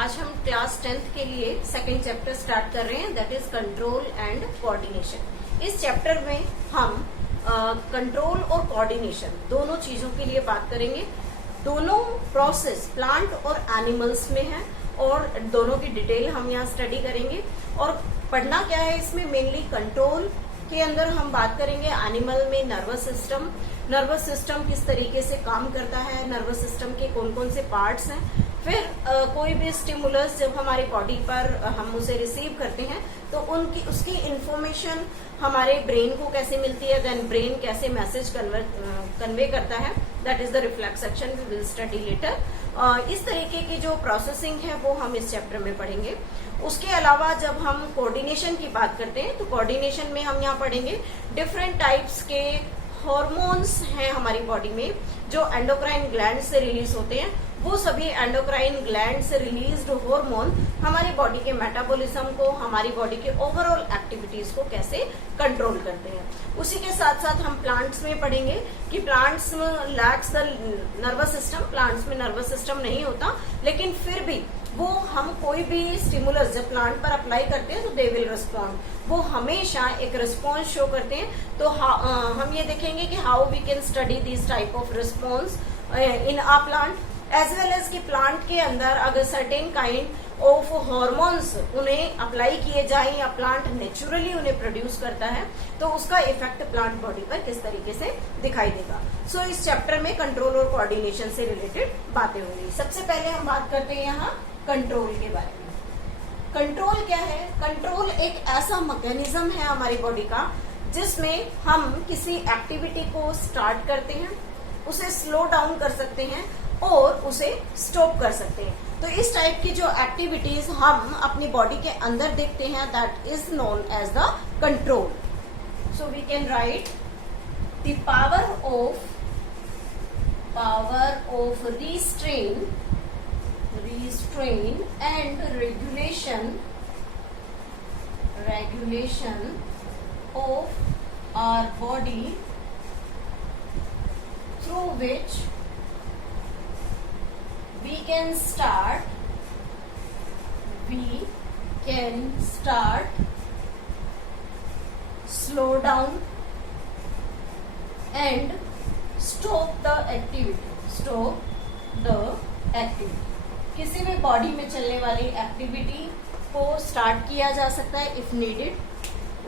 आज हम class 10th के लिए सेकंड चैप्टर स्टार्ट कर रहे हैं, that is control and coordination. इस चैप्टर में हम कंट्रोल और कोऑर्डिनेशन दोनों चीजों के लिए बात करेंगे। दोनों प्रोसेस प्लांट और एनिमल्स में है और दोनों की डिटेल हम यहाँ स्टडी करेंगे। और पढ़ना क्या है इसमें, मेनली कंट्रोल के अंदर हम बात करेंगे एनिमल में नर्वस सिस्टम किस तरीके से काम करता है, नर्वस सिस्टम के कौन कौन से पार्ट्स हैं। फिर कोई भी स्टिमुलस जब हमारी बॉडी पर हम उसे रिसीव करते हैं तो उसकी इंफॉर्मेशन हमारे ब्रेन को कैसे मिलती है, देन ब्रेन कैसे मैसेज कन्वे करता है, that is the reflex action, we will study later. इस तरीके की जो प्रोसेसिंग है वो हम इस चैप्टर में पढ़ेंगे। उसके अलावा जब हम कोऑर्डिनेशन की बात करते हैं तो कोऑर्डिनेशन में हम यहाँ पढ़ेंगे डिफरेंट टाइप्स के हॉर्मोन्स हैं हमारी बॉडी में जो एंडोक्राइन ग्लैंड से रिलीज होते हैं। वो सभी एंडोक्राइन ग्लैंड से रिलीज्ड हार्मोन हमारी बॉडी के मेटाबॉलिज्म को, हमारी बॉडी के ओवरऑल एक्टिविटीज को कैसे कंट्रोल करते हैं। उसी के साथ साथ हम प्लांट्स में पढ़ेंगे कि प्लांट्स में lakhs the nervous system, plants में नर्वस सिस्टम नहीं होता, लेकिन फिर भी वो हम कोई भी स्टिमुलस जब प्लांट पर अप्लाई करते हैं तो दे विल रिस्पॉन्ड, वो हमेशा एक रिस्पॉन्स शो करते हैं। तो हम ये देखेंगे कि how we can study this type of response in a plant as well as कि प्लांट के अंदर अगर सर्टेन काइंड ऑफ हॉर्मोन्स उन्हें अप्लाई किए जाए या प्लांट नेचुरली उन्हें प्रोड्यूस करता है तो उसका इफेक्ट प्लांट बॉडी पर किस तरीके से दिखाई देगा। सो इस चैप्टर में कंट्रोल और कोऑर्डिनेशन से रिलेटेड बातें होंगी। सबसे पहले हम बात करते हैं यहाँ कंट्रोल के बारे में। कंट्रोल क्या है? कंट्रोल एक ऐसा मैकेनिज्म है हमारी बॉडी का जिसमें हम किसी एक्टिविटी को स्टार्ट करते हैं, उसे स्लो डाउन कर सकते हैं और उसे स्टॉप कर सकते हैं। तो इस टाइप की जो एक्टिविटीज हम अपनी बॉडी के अंदर देखते हैं that is known as the control. So we can write the power of restrain and regulation of our body through which we can start slow down and stop the activity। किसी भी body में चलने वाली activity को start किया जा सकता है इफ नीडेड,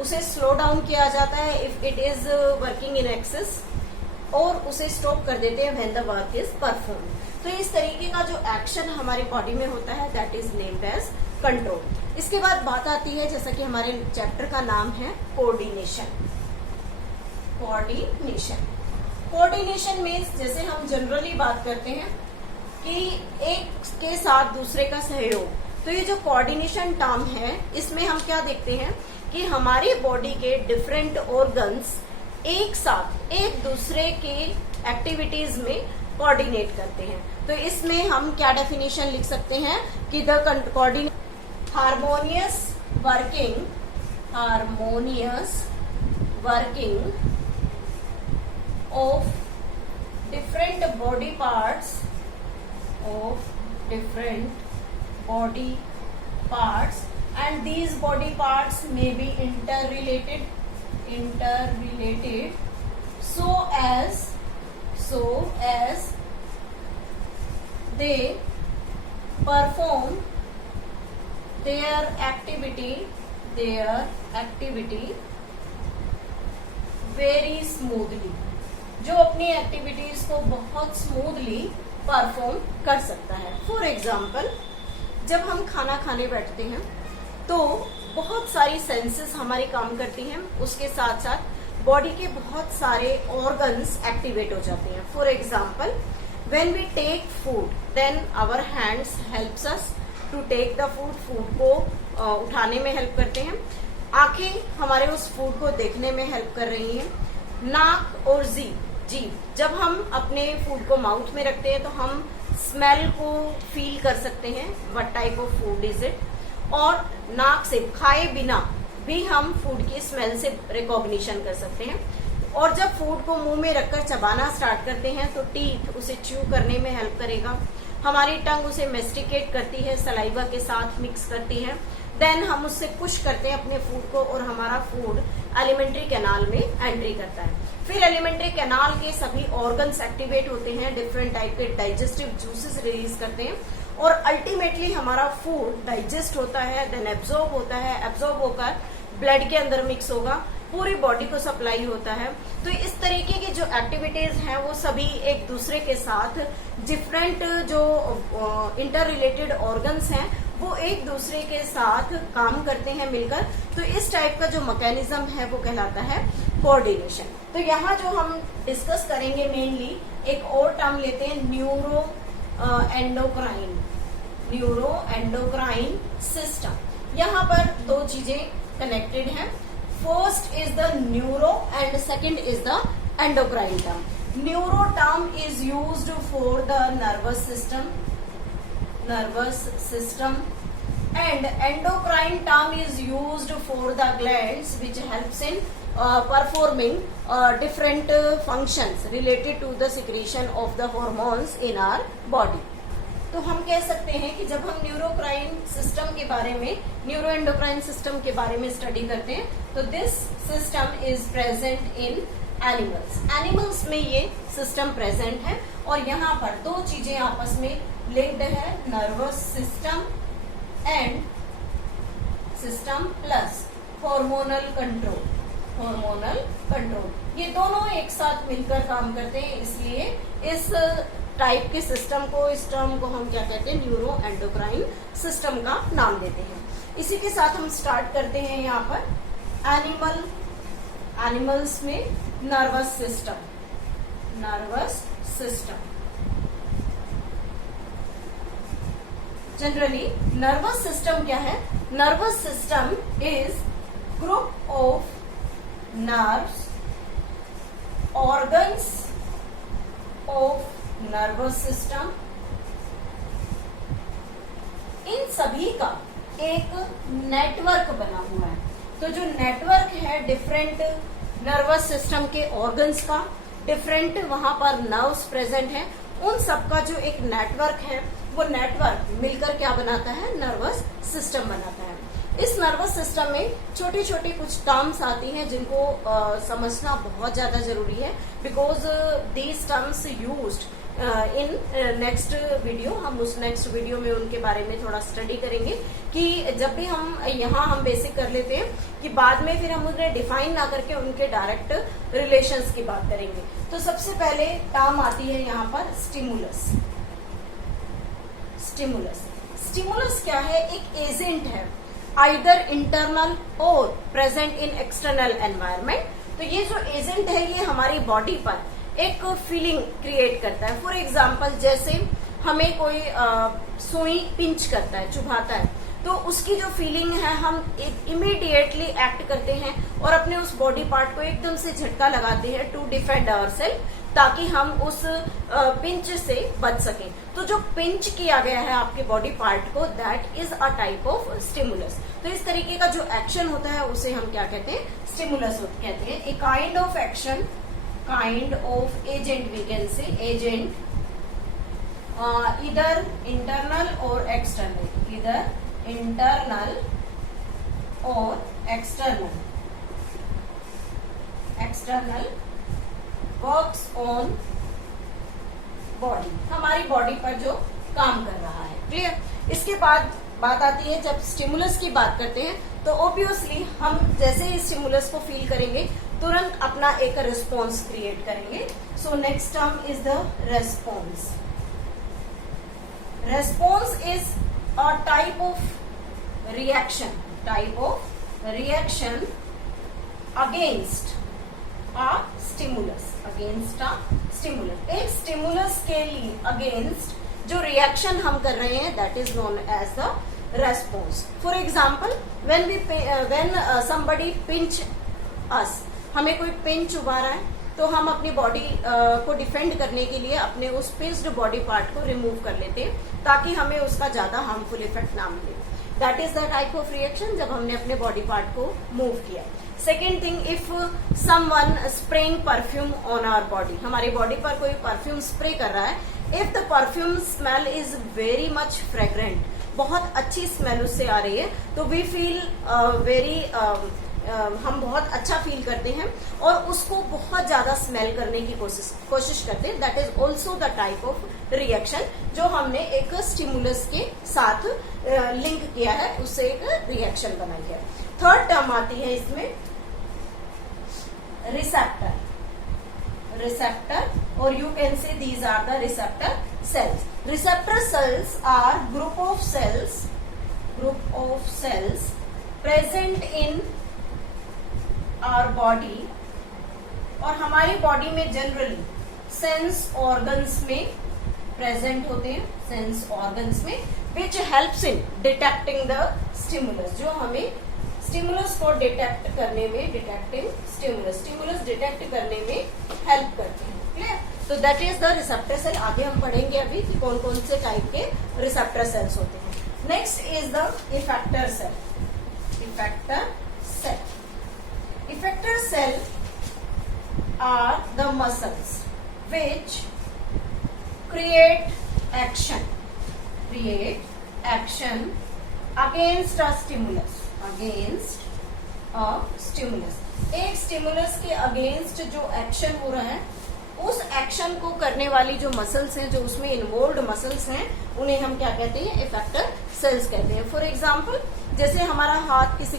उसे स्लो डाउन किया जाता है if it is working in excess, और उसे स्टॉप कर देते हैं when the work is perform. तो इस तरीके का जो एक्शन हमारे बॉडी में होता है that is named as control. इसके बाद बात आती है, जैसा कि हमारे चैप्टर का नाम है कोऑर्डिनेशन। कोऑर्डिनेशन में जैसे हम जनरली बात करते हैं कि एक के साथ दूसरे का सहयोग, तो ये जो कोऑर्डिनेशन टर्म है इसमें हम क्या देखते हैं कि हमारी बॉडी के डिफरेंट ऑर्गन्स एक साथ एक दूसरे के एक्टिविटीज में कोऑर्डिनेट करते हैं। तो इसमें हम क्या डेफिनेशन लिख सकते हैं कि the harmonious working of different body parts and these body parts may be interrelated so as they perform their activity very smoothly, जो अपनी एक्टिविटीज को बहुत स्मूथली परफॉर्म कर सकता है। फॉर एग्जाम्पल, जब हम खाना खाने बैठते हैं तो बहुत सारी सेंसेस हमारी काम करती हैं, उसके साथ साथ बॉडी के बहुत सारे ऑर्गन्स एक्टिवेट हो जाते हैं। For example, when we take food then our hands helps us to take the food को उठाने में हेल्प करते हैं। आंखें हमारे उस फूड को देखने में हेल्प कर रही हैं। नाक और जीभ, जब हम अपने फूड को माउथ में रखते हैं तो हम स्मेल को फील कर सकते हैं, what type of food is it, और नाक से खाए बिना भी हम फूड की स्मेल से रिकॉग्निशन कर सकते हैं। और जब फूड को मुंह में रखकर चबाना स्टार्ट करते हैं तो टीथ उसे च्यू करने में हेल्प करेगा। हमारी टंग उसे मेस्टिकेट करती है, सलाइवा के साथ मिक्स करती है, देन हम उससे पुश करते हैं अपने फूड को और हमारा फूड एलिमेंट्री कैनाल में एंट्री करता है। फिर एलिमेंट्री कैनाल के सभी ऑर्गन्स एक्टिवेट होते हैं, डिफरेंट टाइप के डाइजेस्टिव जूसेस रिलीज करते हैं और अल्टीमेटली हमारा फूड डाइजेस्ट होता है, देन एब्जॉर्ब होता है, एब्जॉर्ब होकर ब्लड के अंदर मिक्स होगा, पूरी बॉडी को सप्लाई होता है। तो इस तरीके की जो एक्टिविटीज हैं वो सभी एक दूसरे के साथ डिफरेंट जो इंटर रिलेटेड ऑर्गन्स हैं वो एक दूसरे के साथ काम करते हैं मिलकर। तो इस टाइप का जो मैकेनिज्म है वो कहलाता है कोऑर्डिनेशन। तो यहाँ जो हम डिस्कस करेंगे मेनली एक और टर्म लेते हैं न्यूरो एंडोक्राइन सिस्टम। यहाँ पर दो चीजें कनेक्टेड हैं। First is the neuro and second is the endocrine term. Neuro term is used for the nervous system and endocrine term is used for the glands which helps in performing different functions related to the secretion of the hormones in our body। तो हम कह सकते हैं कि जब हम न्यूरोक्राइन system के बारे में, न्यूरो एंडोक्राइन सिस्टम के बारे में स्टडी करते हैं तो this system is present in animals में ये सिस्टम प्रेजेंट है। और यहाँ पर दो चीजें आपस में लिंक्ड है, nervous system and system plus hormonal control, ये दोनों एक साथ मिलकर काम करते हैं। इसलिए इस टाइप के सिस्टम को, इस टर्म को हम क्या कहते हैं, न्यूरो एंडोक्राइन सिस्टम का नाम देते हैं। इसी के साथ हम स्टार्ट करते हैं यहाँ पर एनिमल्स में nervous system. Generally nervous system क्या है? Nervous system is group of nerves, organs of nervous system, इन सभी का एक नेटवर्क बना हुआ है। तो जो नेटवर्क है डिफरेंट नर्वस सिस्टम के ऑर्गन्स का, डिफरेंट वहां पर नर्व्स प्रेजेंट है, उन सबका जो एक नेटवर्क है वो नेटवर्क मिलकर क्या बनाता है, नर्वस सिस्टम बनाता है। इस नर्वस सिस्टम में छोटी छोटी कुछ टर्म्स आती हैं जिनको समझना बहुत ज्यादा जरूरी है, because these terms used in next video. हम उस नेक्स्ट वीडियो में उनके बारे में थोड़ा स्टडी करेंगे कि जब भी हम यहाँ हम बेसिक कर लेते हैं कि बाद में फिर हम उन्हें डिफाइन ना करके उनके डायरेक्ट रिलेशंस की बात करेंगे। तो सबसे पहले टर्म आती है यहाँ पर स्टिमुलस क्या है? एक एजेंट है, आइदर इंटरनल और प्रेजेंट इन एक्सटर्नल एनवायरमेंट। तो ये जो एजेंट है ये हमारी बॉडी पर एक फीलिंग क्रिएट करता है। फॉर एग्जाम्पल जैसे हमें कोई सुई पिंच करता है, चुभाता है, तो उसकी जो फीलिंग है हम एक इमीडिएटली एक्ट करते हैं और अपने उस बॉडी पार्ट को एकदम से झटका लगाते हैं टू डिफेंड आवरसेल्फ, ताकि हम उस पिंच से बच सकें। तो जो पिंच किया गया है आपके बॉडी पार्ट को, that is a type of stimulus. तो इस तरीके का जो एक्शन होता है उसे हम क्या कहते हैं, स्टिमुलस कहते हैं। A kind of action, kind of agent, we can say agent, इधर इंटरनल और एक्सटर्नल, इधर इंटरनल और एक्सटर्नल वर्क्स ऑन बॉडी, हमारी बॉडी पर जो काम कर रहा है। क्लियर? इसके बाद बात आती है जब स्टिमुलस की बात करते हैं तो ऑब्वियसली हम जैसे ही स्टिमुलस को फील करेंगे तुरंत अपना एक रिस्पॉन्स क्रिएट करेंगे। So next term is the response. Response is a type of reaction against a stimulus, एक स्टिमुलस के लिए अगेंस्ट जो रिएक्शन हम कर रहे हैं that is known as the response. For example when somebody pinch us, हमें कोई पिंच चुभा रहा है तो हम अपनी बॉडी को डिफेंड करने के लिए अपने उस पिंच्ड बॉडी पार्ट को रिमूव कर लेते हैं ताकि हमें उसका ज्यादा हार्मफुल इफेक्ट ना मिले। That is the type of reaction जब हमने अपने बॉडी पार्ट को मूव किया। Second thing, if someone spraying perfume on our body, हमारी बॉडी पर कोई परफ्यूम स्प्रे कर रहा है if the perfume smell is very much fragrant, बहुत अच्छी स्मेल उससे आ रही है, तो वी फील वेरी हम बहुत अच्छा फील करते हैं और उसको बहुत ज्यादा स्मेल करने की कोशिश करते हैं। That is also the type of reaction जो हमने एक स्टिमुलस के साथ लिंक किया है, उससे एक रिएक्शन बनाई है। थर्ड टर्म आती है इसमें रिसेप्टर। रिसेप्टर और you can say these are the receptor cells. Receptor cells are group of cells present in our body, और हमारी बॉडी में जनरली सेंस ऑर्गन्स में प्रेजेंट होते हैं, सेंस ऑर्गन्स में, which helps in detecting the stimulus, जो हमें stimulus को डिटेक्ट करने में, डिटेक्टिंग स्टिमुलस डिटेक्ट करने में हेल्प करते हैं। क्लियर? तो that is the receptor cell. आगे हम पढ़ेंगे अभी कि कौन कौन से टाइप के रिसेप्टर सेल्स होते हैं। Next is the effector cell. Effector cell, effector cell are the muscles which create action against a stimulus, एक स्टिमुलस के अगेंस्ट जो एक्शन हो रहा है, उस एक्शन को करने वाली जो मसल्स हैं, जो उसमें इन्वॉल्व्ड मसल्स हैं, उन्हें हम क्या कहते हैं? इफेक्टर सेल्स कहते हैं। फॉर एग्जाम्पल, जैसे हमारा हाथ किसी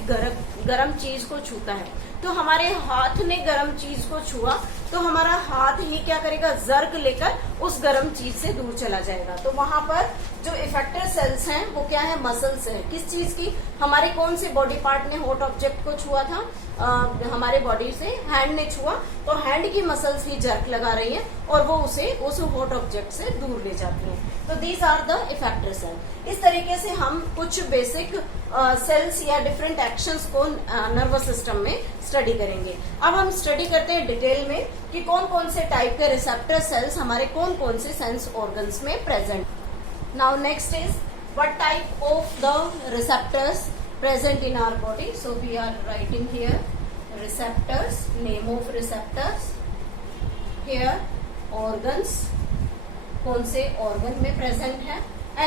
गरम चीज को छूता है, तो हमारे हाथ ने गरम चीज को छुआ तो हमारा हाथ ही क्या करेगा? जर्क लेकर उस गरम चीज से दूर चला जाएगा। तो वहां पर जो इफेक्टर सेल्स हैं वो क्या है? मसल्स हैं। किस चीज की? हमारे कौन से बॉडी पार्ट ने हॉट ऑब्जेक्ट को छुआ था? हमारे बॉडी से हैंड ने छुआ, तो हैंड की मसल्स ही जर्क लगा रही हैं और वो उसे उस हॉट ऑब्जेक्ट से दूर ले जाती हैं। तो these are the effector cell. इस तरीके से हम कुछ बेसिक सेल्स या डिफरेंट एक्शंस को नर्वस सिस्टम में स्टडी करेंगे। अब हम स्टडी करते हैं डिटेल में कि कौन कौन से टाइप के रिसेप्टर सेल्स हमारे कौन कौन से सेंस ऑर्गन्स में present. Now next is what type of the receptors present in our body. So we are writing here receptors, name of receptors, here organs, कौन से organ में present है,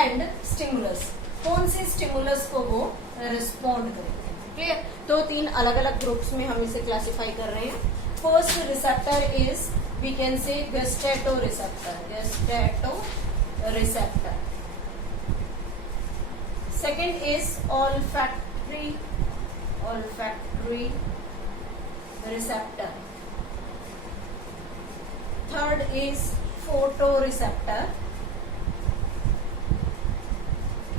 and stimulus, कौन से stimulus को वो respond करेंगे। क्लियर? तो 3 अलग अलग ग्रुप्स में हम इसे क्लासिफाई कर रहे हैं। First receptor is, we can say gestatorreceptor, gestatorreceptor. Second is olfactory receptor. Third is photoreceptor.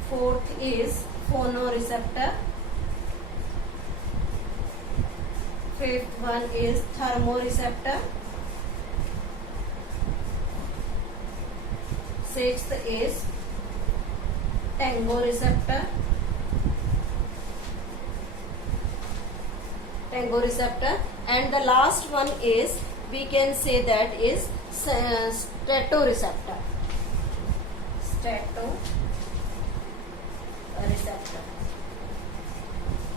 Fourth is phonoreceptor. Fifth one is thermoreceptor. Sixth is tangoreceptor. And the last one is, we can say that is statoreceptor.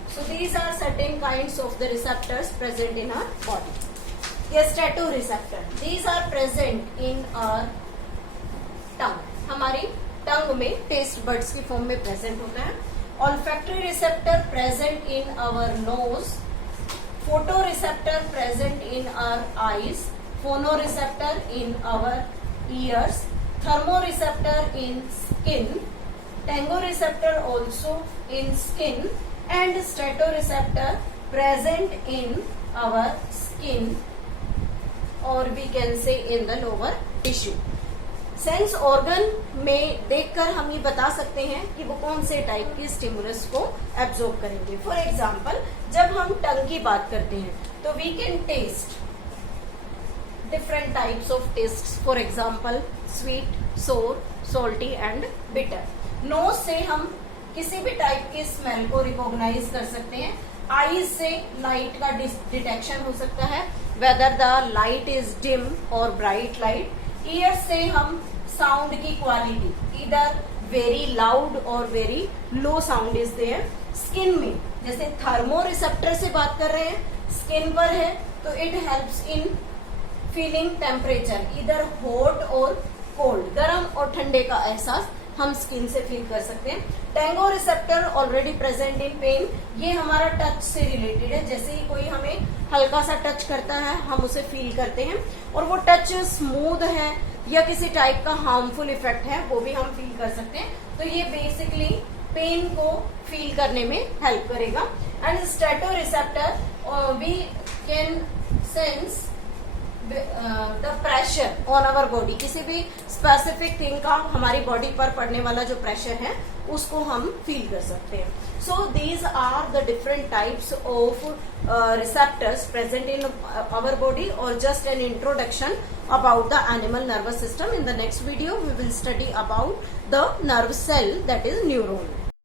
So these are certain kinds of the receptors present in our body. Yes, statoreceptor. These are present in our tongue. हमारी tongue में taste buds की form में present होता है। Olfactory receptor present in our nose, photo receptor present in our eyes, phono receptor in our ears, thermo receptor in skin, tango receptor also in skin, and stato receptor present in our skin, और we can say in the lower tissue. Sense organ में देखकर हम ये बता सकते हैं कि वो कौन से टाइप के स्टिमुलस को एब्जॉर्ब करेंगे। फॉर एग्जाम्पल, जब हम टंग की बात करते हैं तो we can taste different types of taste. For example, sweet, sour, salty and bitter. Nose से हम किसी भी टाइप के स्मेल को रिकॉग्नाइज कर सकते हैं। आईज से लाइट का डिटेक्शन हो सकता है, whether the light is dim और ब्राइट लाइट। ईयर से हम साउंड की क्वालिटी, इधर वेरी लाउड और very low sound is there. Skin में जैसे थर्मो रिसेप्टर से बात कर रहे हैं, स्किन पर है तो it helps in feeling temperature, इधर हॉट और कोल्ड, गर्म और ठंडे का एहसास हम स्किन से फील कर सकते हैं। Tengo receptor already present in pen, ये हमारा टच से रिलेटेड है। जैसे ही कोई हमें हल्का सा टच करता है हम उसे फील करते हैं, और वो टच स्मूथ है या किसी टाइप का हार्मफुल इफेक्ट है वो भी हम फील कर सकते हैं। तो ये बेसिकली पेन को फील करने में हेल्प करेगा। And stato receptor we can sense the pressure on our body, किसी भी स्पेसिफिक थिंग का हमारी बॉडी पर पड़ने वाला जो प्रेशर है उसको हम फील कर सकते हैं। So these are the different types of receptors present in our body, और just an introduction about the animal nervous system. In the next video we will study about the nerve cell, that is neuron.